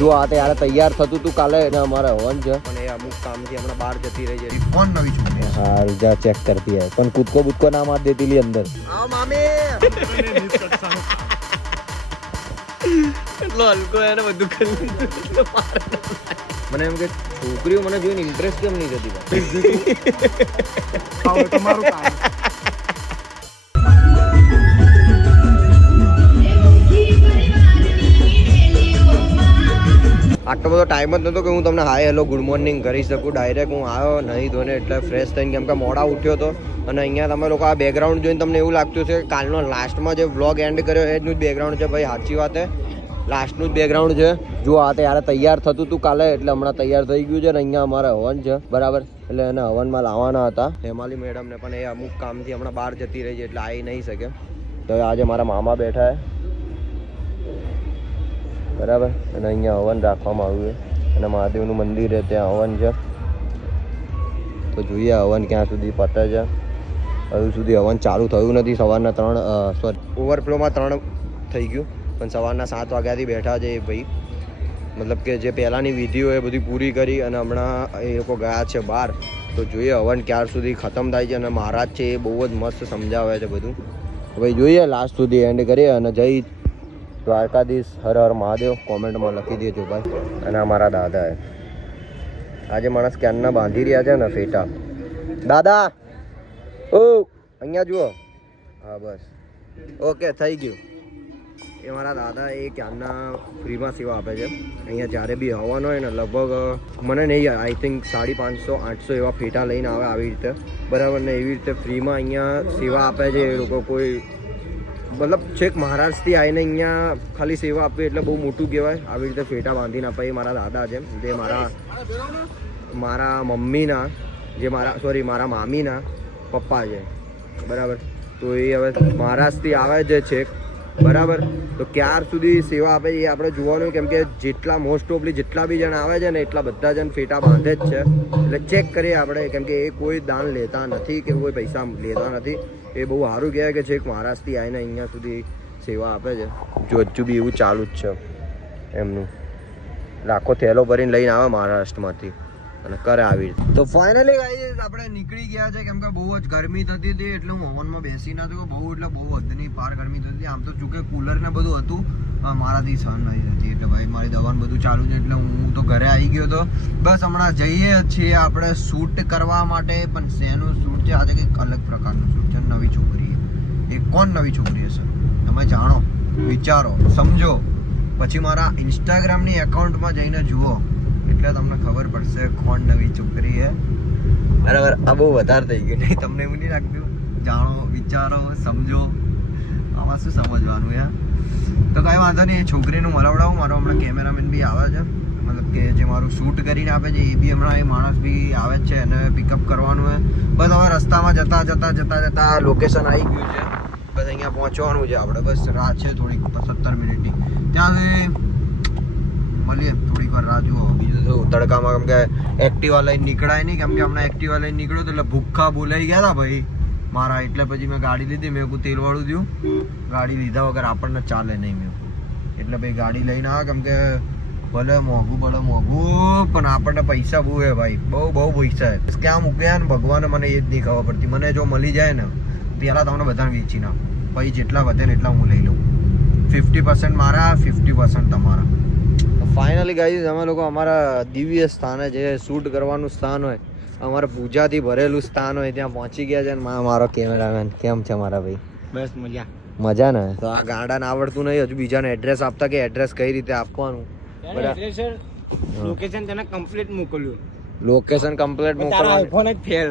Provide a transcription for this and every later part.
જો આ ત્યારે તૈયાર થતું તું કાલે અને અમારે હવન છે પણ એ અમુક કામથી હમણાં બહાર જતી રહી છે. કોણ નવી છોકરી? હા જા ચેક કરતી હે પણ કૂદકો બુદકો ના માર દેતી લી અંદર. આવ મામી એટલો હલકો એને બધું કરી મને એમ કે છોકરીઓ મને જોઈને ઇન્ટરેસ્ટ કેમ નહીં થતી તમારું કામ. આટલો બધો ટાઈમ જ નહોતો કે હું તમને હાય હેલો ગુડ મોર્નિંગ કરી શકું. ડાયરેક્ટ હું આવ્યો નહીં ધોને એટલે ફ્રેશ થઈને કેમ કે મોડા ઉઠ્યો હતો અને અહીંયા તમે લોકો આ બેકગ્રાઉન્ડ જોઈને તમને એવું લાગતું છે કે કાલનો લાસ્ટમાં જે વ્લોગ એન્ડ કર્યો એ જ બેકગ્રાઉન્ડ છે ભાઈ. સાચી વાત છે, લાસ્ટનું જ બેકગ્રાઉન્ડ છે. જો આ ત્યારે તૈયાર થતું હતું કાલે એટલે હમણાં તૈયાર થઈ ગયું છે ને અહીંયા અમારે હવન છે બરાબર એટલે એને હવનમાં લાવવાના હતા હેમાલી મેડમને પણ એ અમુક કામથી હમણાં બહાર જતી રહી છે એટલે આવી નહીં શકે. તો આજે મારા મામા બેઠા છે બરાબર અને અહીંયા હવન રાખવામાં આવ્યું છે અને મહાદેવનું મંદિર છે ત્યાં હવન છે. તો જોઈએ હવન ક્યાં સુધી પતે છે. હજુ સુધી હવન ચાલુ થયું નથી. સવારના 3 ઓવરફ્લોમાં 3 થઈ ગયું પણ સવારના 7 વાગ્યાથી બેઠા છે એ ભાઈ. મતલબ કે જે પહેલાંની વિધિઓ એ બધી પૂરી કરી અને હમણાં એ લોકો ગયા છે બહાર. તો જોઈએ હવન ક્યાર સુધી ખતમ થાય છે અને મહારાજ છે એ બહુ જ મસ્ત સમજાવે છે બધું. ભાઈ જોઈએ લાસ્ટ સુધી એન્ડ કરીએ અને જય દ્વારકાધીશ હર હર મહાદેવ કોમેન્ટમાં લખી દેજો ભાઈ. અને અમારા દાદા આજે માણસ ક્યારના બાંધી રહ્યા છે ને ફેટા. દાદા ઓ અહીંયા જુઓ. હા બસ ઓકે થઈ ગયું. એ મારા દાદા એ ક્યારના ફ્રીમાં સેવા આપે છે અહીંયા. જ્યારે બી હવન હોય ને લગભગ મને નહીં આઈ થિંક 550-800 એવા ફેટા લઈને આવે આવી રીતે બરાબર ને એવી રીતે ફ્રીમાં અહીંયા સેવા આપે છે એ લોકો. કોઈ મતલબ છેક મહારાષ્ટ્રથી આવીને અહીંયા ખાલી સેવા આપવી એટલે બહુ મોટું કહેવાય. આવી રીતે ફેટા બાંધીને આપે એ મારા દાદા છે જે મારા મમ્મીના જે મારા મામીના પપ્પા છે બરાબર. તો એ હવે મહારાષ્ટ્રથી આવે છે છેક બરાબર. તો ક્યાર સુધી સેવા આપે એ આપણે જોવાનું કેમ કે જેટલા મોસ્ટ ઓફલી જેટલા બી જણ આવે છે ને એટલા બધા જણ ફેટા બાંધે જ છે એટલે ચેક કરીએ આપણે કેમ કે એ કોઈ દાન લેતા નથી કે કોઈ પૈસા લેતા નથી. એ બહુ સારું કહેવાય કે છેક મહારાષ્ટ્રથી આવીને અહીંયા સુધી સેવા આપે છે. જો હજુ બી એવું ચાલુ જ છે એમનું. આખો થેલો ભરીને લઈને આવે મહારાષ્ટ્રમાંથી અને કરે આવી રીતે. તો ફાઇનલી ગાઈસ આપણે નીકળી ગયા છે કેમ કે બહુ જ ગરમી થતી હતી એટલે હું હવનમાં બેસી ના થયો. બહુ એટલે બહુ હદની પાર ગરમી થતી હતી. આમ તો ચૂકે કુલર ને બધું હતું મારાથી સહન નહીં થતી એટલે ભાઈ મારી દવાનું બધું ચાલુ છે એટલે હું તો ઘરે આવી ગયો હતો. બસ હમણાં જઈએ છીએ આપણે શૂટ કરવા માટે. પણ શેનું શૂટ છે આજે કંઈક અલગ પ્રકારનું શૂટ છે. નવી છોકરી એ કોણ નવી છોકરી હશે તમે જાણો, વિચારો, સમજો પછી મારા ઇન્સ્ટાગ્રામની એકાઉન્ટમાં જઈને જુઓ એટલે તમને ખબર પડશે કોણ નવી છોકરી છે બરાબર. આ બહુ વધારે થઈ ગયું નહીં? તમને એવું નહીં લાગતું? જાણો, વિચારો, સમજો. આમાં શું સમજવાનું યાર. તો કાંઈ વાંધો નહીં. એ છોકરીનું મળવડાવું. મારો હમણાં કેમેરામેન બી આવે છે મતલબ કે જે મારું શૂટ કરીને આપે છે એ બી હમણાં એ માણસ બી આવે જ છે એને પિકઅપ કરવાનું હોય. બસ હવે રસ્તામાં જતા લોકેશન આવી ગયું છે. બસ અહીંયા પહોંચવાનું છે આપણે. બસ રાહ છે થોડીક 17 મિનિટની. ત્યાં મળીએ થોડીક વાર રાહ જુઓ. બીજું તો તડકામાં કેમ કે એક્ટિવા લઈને નીકળાય નહીં કેમ કે હમણાં એક્ટિવા લઈને નીકળ્યો તો એટલે ભૂખ્ખા બોલાઈ ગયા હતા ભાઈ મારા. એટલે પછી મેં ગાડી લીધી. મેં કોઈ તેલવાળું થયું. ગાડી લીધા વગર આપણને ચાલે નહીં મેં એટલે ભાઈ ગાડી લઈને આવ્યા કેમ કે ભલે મોંઘું પણ આપણને પૈસા બહુ હે ભાઈ. બહુ પૈસા હે. ક્યાં મૂક્યા ને ભગવાને મને એ જ નહીં ખબર પડતી. મને જો મળી જાય ને પહેલાં તમને બધાને વેચી નાખું પછી જેટલા વધે ને એટલા હું લઈ લઉં. 50% મારા 50% તમારા. ફાઇનલી ગાઈઝ અમે લોકો અમારા દિવ્ય સ્થાને જે શૂટ કરવાનું સ્થાન હોય અમારા પૂજાથી ભરેલું સ્થાન હોય ત્યાં પહોંચી ગયા છે. ને મારો કેમેરામેન કેમ છે મારા ભાઈ? બસ મજા ને. તો આ ગાડાને આવડતું નહીં હજુ બીજાને એડ્રેસ આપતા કે એડ્રેસ કઈ રીતે આપવાનું. લોકેશન તને કમ્પ્લીટ મોકલ્યું. લોકેશન કમ્પ્લીટ મોકલ્યું. આઈફોન જ ફેલ.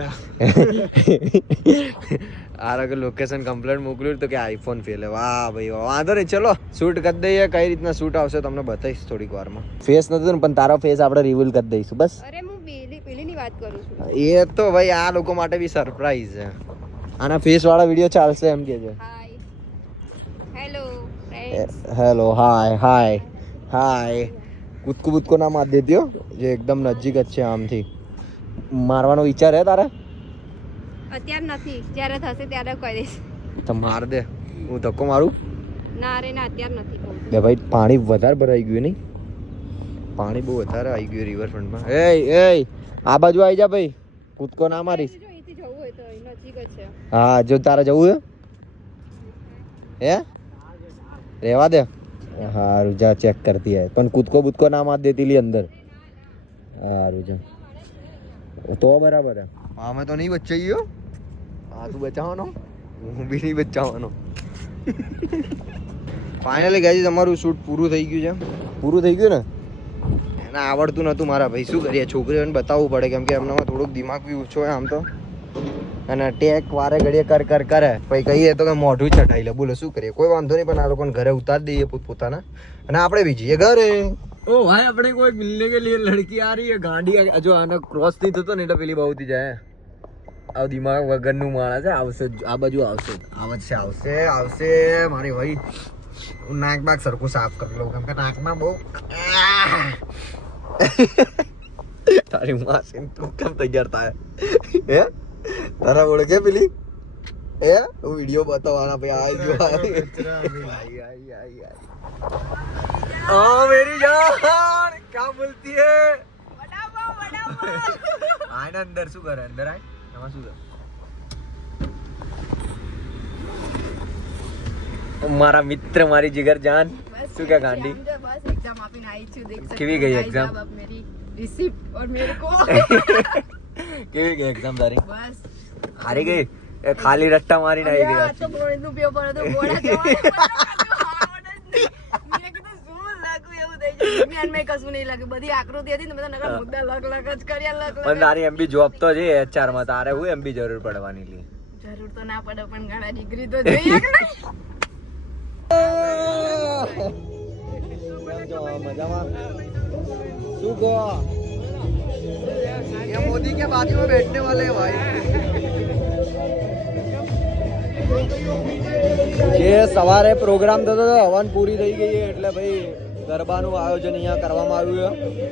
લોકેશન કમ્પ્લીટ મોકલ્યું તો કે આઈફોન ફેલ. વાહ ભાઈ વાંધો નહીં. ચલો શૂટ કરી દઈએ. કઈ રીતના શૂટ આવશે તમને બતાવીશ થોડીક વારમાં. ફેસ નથી ને પણ તારો ફેસ આપણે રિવીલ કરી દઈશું બસ. અરે હું પેલીની વાત કરું છું. એ તો ભાઈ આ લોકો માટે બી સરપ્રાઈઝ છે. આના ફેસ વાળા વિડીયો ચાલશે એમ કે છે. Hi hello friends. Hello hi. કૂદકો ના માર દેતી હો. જે એકદમ નજીક જ છે આમથી મારવાનો વિચાર હે તારે? અત્યાર નથી, જ્યારે થશે ત્યારે કહી દઈશ. તો માર દે. હું ધક્કો મારું? ના રે ના અત્યાર નથી કહું. બે ભાઈ પાણી વધારે ભરાઈ ગયું નહીં? પાણી બહુ વધારે આવી ગયું રિવરફ્રન્ટમાં. એ આ બાજુ આવી જા ભાઈ, કૂદકો ના મારીશ. જો અહીંથી જવું હોય તો અહીં નજીક જ છે. હા જો તારે જવું હે રહેવા દે. હા રૂજા ચેક કરતી હે પણ કૂદકો બુદકો ના માર દેતી લી અંદર. હા રૂજા તો બરાબર હે. અમે તો નહીં બચાવ્યો. હા તું બચાવવાનો, હું બી નહીં બચાવવાનો. ફાઇનલી ગાઈસ તમારું શૂટ પૂરું થઈ ગયું છે. પૂરું થઈ ગયું ને? એને આવડતું નહોતું મારા ભાઈ, શું કરીએ, છોકરીઓને બતાવવું પડે કેમ કે એમનામાં થોડુંક દિમાગ બી ઓછો હોય આમ તો. અને ટેક વારે ઘડીએ કરે પછી કહીએ તો કે મોઢું ચટાઈ લે. બોલો શું કરીએ, કોઈ વાંધો નહીં, પણ આ લોકોને ઘરે ઉતારી દઈએ પોતાના અને આપણે બી જઈએ ઘરે. ઓ ભાઈ આપણે કોઈ મિલને કે લીએ લડકી આ રહી હે, ગાંડી જો આને ક્રોસ નહીં થતો ને એટલે પેલી બહુ થઈ જાય. આ દિમાગ વગરનું માણસ છે, આવશે આ બાજુ આવશે મારી ભાઈ. હું નાક બાગ સરખું સાફ કરી લઉં કેમ કે નાકમાં બહુ તારી માસી તું કેમ તૈયાર થાય હે? તારા ઓળખે પેલી હે? હું વિડીયો બતાવવાના ભાઈ. આ મેરી જાન क्या बोलती है? આને અંદર શું કરે? અંદર આય, એમાં શું કરે? મારા મિત્ર, મારી જીગર જાન, શું કે ગાંડી? બસ એક્ઝામ આપીને આવી છું, દેખ सकते કેવી ગઈ એક્ઝામ? अब मेरी रिसिप्ट और मेरे को કેવી ગઈ એક્ઝામ તારી? બસ હારી ગઈ? એ ખાલી રટ્ટા મારીને આવી ગયા. તો બોર્ડનું પેપર હતું, બોર્ડ મેં કશું નહીં લાગ્યું, બધી આકૃતિ હતી ને બધા નકર મુદ્દા લગ જ કર્યા. પણ તારી એમબી જોબ તો છે HR માં, તારે હું એમબી જરૂર પડવાની લી? જરૂર તો ના પડે પણ ઘણા ડિગ્રી તો જોઈએ કે નહીં? મજામાં શું કહો? ये मोदी के बाजू में बैठने वाले हैं भाई. જે સવારે પ્રોગ્રામ થતો હતો, હવન પૂરી થઈ ગઈ એટલે ભાઈ ગરબાનું આયોજન અહીંયા કરવામાં આવ્યું છે.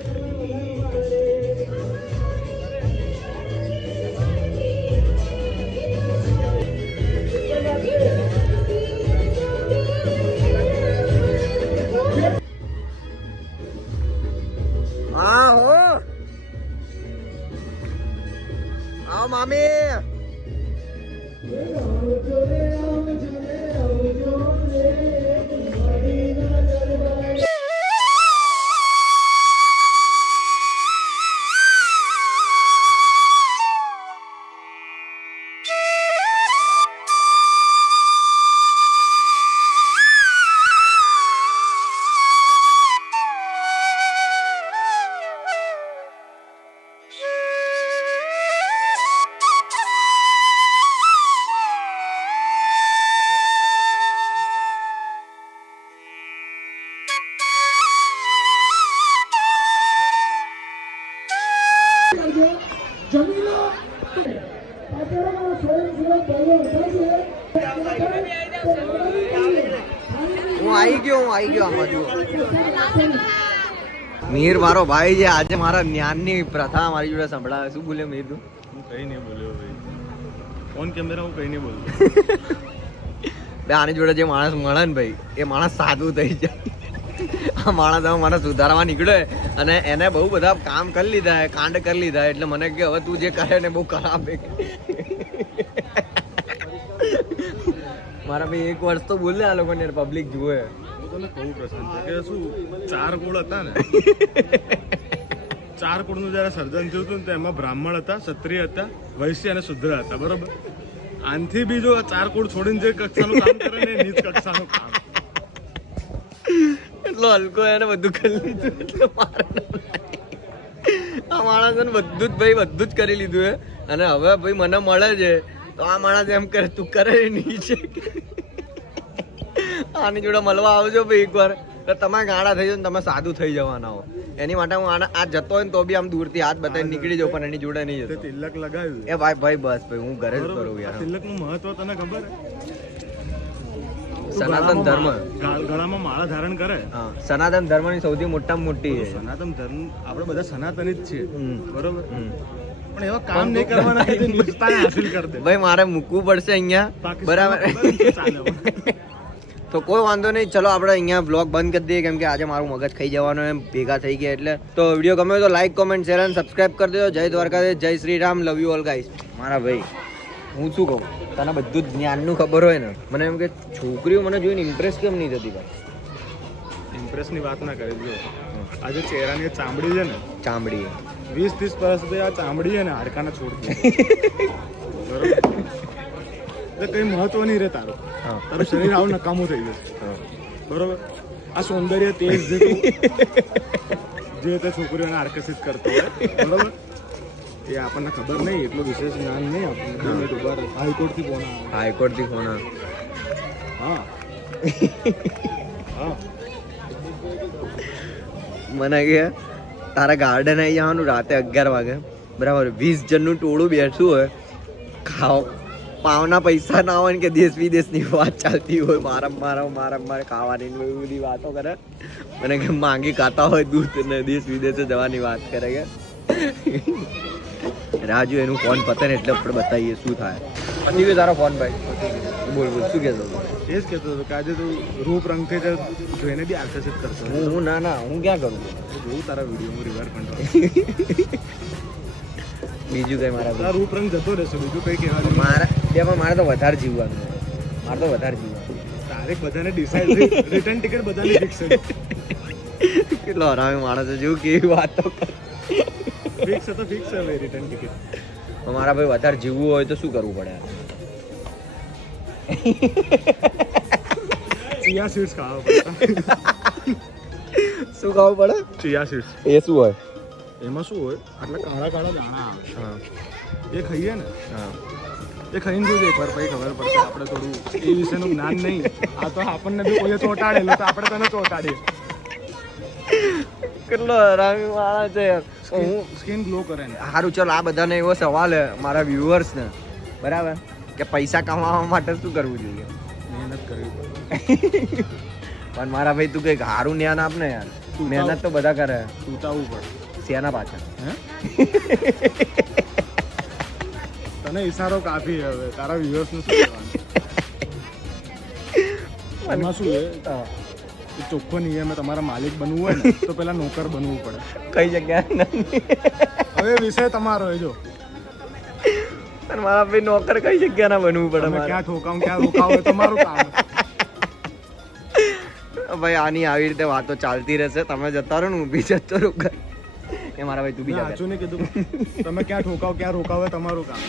હા હો આવો મામી. હું આવી ગયો આમાં જુઓ. મીર મારો ભાઈ છે, આજે મારા જ્ઞાનની પ્રથા મારી જોડે સંભળાવે. શું બોલ્યો મીર તું? હું કઈ નહીં બોલ્યો ભાઈ, ઓન કેમેરા હું કઈ નહીં બોલતો. બે આની જોડે જે માણસ મળે ને ભાઈ, એ માણસ સાદું થઈ જાય. આ માણસ હવે મને સુધારવા નીકળ્યો અને એને બહુ બધા કામ કરી લીધા, કાંડ કરી લીધા, એટલે મને કે હવે તું જે કરે ને બહુ ખરાબ. મારા ભાઈ એક વર્ષ તો બોલે આ લોકોને પબ્લિક જુએ. હું તને કહું પ્રશ્ન છે કે શું 4 કુળ હતા ને, 4 કુળનું જયારે સર્જન થયું હતું ને તો એમાં બ્રાહ્મણ હતા, ક્ષત્રિય હતા, વૈશ્ય અને શુદ્ર હતા, બરોબર? આનથી બી જો 4 કુળ છોડીને જે કક્ષાનું કામ કરે ને એ નીચ કક્ષાનું કામ. એટલો હલકો એને બધું કરી લીધું એટલે મારે આ માણસ બધું જ ભાઈ બધું જ કરી લીધું હે. અને હવે ભાઈ મને મળે છે તો આ માણસ એમ કરે તું કરે નીચે. આની જોડે મળવા આવજો ભાઈ એકવાર, તો તમે ગાડા થઈ જાવ ને તમે સાદું થઈ જવાના હો. એની માટે હું આ જતો હોય ને તો બી આમ દૂરથી હાથ બતાવીને નીકળી જાઉં, પણ એની જોડે નહીં જતો. તિલક લગાવ્યું એ ભાઈ બસ ભાઈ હું ઘરે જ કરું યાર. તિલકનું મહત્વ તને ખબર હે? સનાતન ધર્મ ગળામાં માળા ધારણ કરે. હા, સનાતન ધર્મની સૌથી મોટામાં મોટી છે. સનાતન ધર્મ આપણે બધા સનાતની જ છીએ, બરોબર? હમ. પણ એવા કામ નહીં કરવાના કે જે નિષ્ઠાને હાસિલ કરી દે. ભાઈ મારે મૂકવું પડશે અહીંયા, બરાબર? તો કોઈ વાંધો નહીં, ચલો આપણે અહીંયા બ્લોગ બંધ કરી દઈએ, કેમ કે આજે મારું મગજ ખાઈ જવાનું એમ ભેગા થઈ ગયા એટલે. તો વિડીયો ગમે તો લાઈક કોમેન્ટ શેર અને સબસ્ક્રાઇબ કરી દેજો. જય દ્વારકાધીશ, જય Shri Ram, love you all guys. મારા ભાઈ હું શું કહું, તને બધું જ જ્ઞાનનું ખબર હોય ને, મને એમ કે છોકરીઓ મને જોઈને ઇમ્પ્રેસ કેમ નહીં થતી ભાઈ? ઇમ્પ્રેસની વાત ના કરી દો. આજે ચહેરાની ચામડી છે ને, ચામડી 20-30 વર્ષ સુધી આ ચામડી છે ને હાડકાને છોડતી બરોબર, એટલે કઈ મહત્વ નહીં રહે તારું. હા. તારું શરીર આવું નકામું થઈ જશે બરોબર. આ સૌંદર્ય તેજ જે તે છોકરીઓને આકર્ષિત કરતો હોય બરોબર, એ આપણને ખબર નહીં, એટલું વિશેષ જ્ઞાન નહીં આપણને. હાઈકોર્ટથી ફોન આવે. હાઈકોર્ટથી ફોન આવે. હા હા મને કે તારા ગાર્ડન આવી જવાનું રાતે 11 વાગે બરાબર, 20 જણનું ટોળું બેઠું હોય, ખાવ પાવના પૈસા ના હોય ને કે દેશ વિદેશની વાત ચાલતી હોય, મારા ખાવાની ને એવી બધી વાતો કરે. મને કે માંગી ખાતા હોય દૂધ ને દેશ વિદેશે જવાની વાત કરે કે. રાજુ એનું ફોન પતે ને એટલે આપણે બતાવીએ શું થાય. પતી ગયો તારો ફોન ભાઈ? બોલ શું કહેતો હતો? એ જ કહેતો હતો કે આજે તું રૂપ રંગથી જોઈને બી આકર્ષિત કરતો. હું ના હું ક્યાં કરું જોઉં તારા વિડીયો રિવર કંટ્રોલ. બીજું કઈ મારા તારા રૂપ રંગ જતો રહેશે, બીજું કઈ કહેવાનું. મારે તો વધારે જીવવાનું. તારીખ બધાને ડિસાઈડ, રિટર્ન ટિકિટ બધાની ફિક્સ છે. કેટલો હરામી માણસ છે, જેવું કેવી વાતો ફિક્સ તો ફિક્સ છે ભાઈ રિટર્ન ટિકિટ. મારા ભાઈ વધારે જીવવું હોય તો શું કરવું પડે? ચિયા સીડ્સ ખાવા પડે. શું ખાવું પડે? ચિયા સીડ્સ. એ શું હોય? એમાં શું હોય, આટલા કાળા કાળા દાણા આવે, હા એ ખાઈએ ને, હા એ ખાઈને જોજો એકવાર, પછી ખબર પડશે. આપણે થોડું એ વિશેનું જ્ઞાન નહીં, આ તો આપણને બી કોઈએ ચોંટાડેલું તો આપણે તને ચોંટાડીએ. કેટલો હરામી માણસ છે યાર. હું સ્કિન ગ્લો કરે ને. સારું ચાલ, આ બધાને એવો સવાલ હે મારા વ્યુઅર્સને બરાબર, કે પૈસા કમાવા માટે શું કરવું જોઈએ? મહેનત કરવી પડે. પણ મારા ભાઈ તું કઈક સારું જ્ઞાન આપ ને યાર. મહેનત તો બધા કરે, સૂતાવવું પડે. શેના પાછળ? હે તને ઈશારો કાફી હવે, તારા વ્યુઅર્સનું શું કરવાનું? એમાં શું છે, ચોખ્ખો નિયમ તમારા માલિક બનવું હોય ને તો પેલા નોકર બનવું પડે. કઈ જગ્યાએ? હવે વિષય તમારો એ જો. પણ મારા ભાઈ નોકર કઈ જગ્યાના બનવું પડે તમે મારે? ક્યાં ઠોકાવ ક્યાં રોકાવ એ તમારું કામ. ભાઈ આની આવી રીતે વાતો ચાલતી રહેશે, તમે જતા રહો ને હું બી જતો રહું. એ મારા ભાઈ તું બી જા. સાચું નહીં કીધું, તમે ક્યાં ઠોકાવ ક્યાં રોકાવ એ તમારું કામ.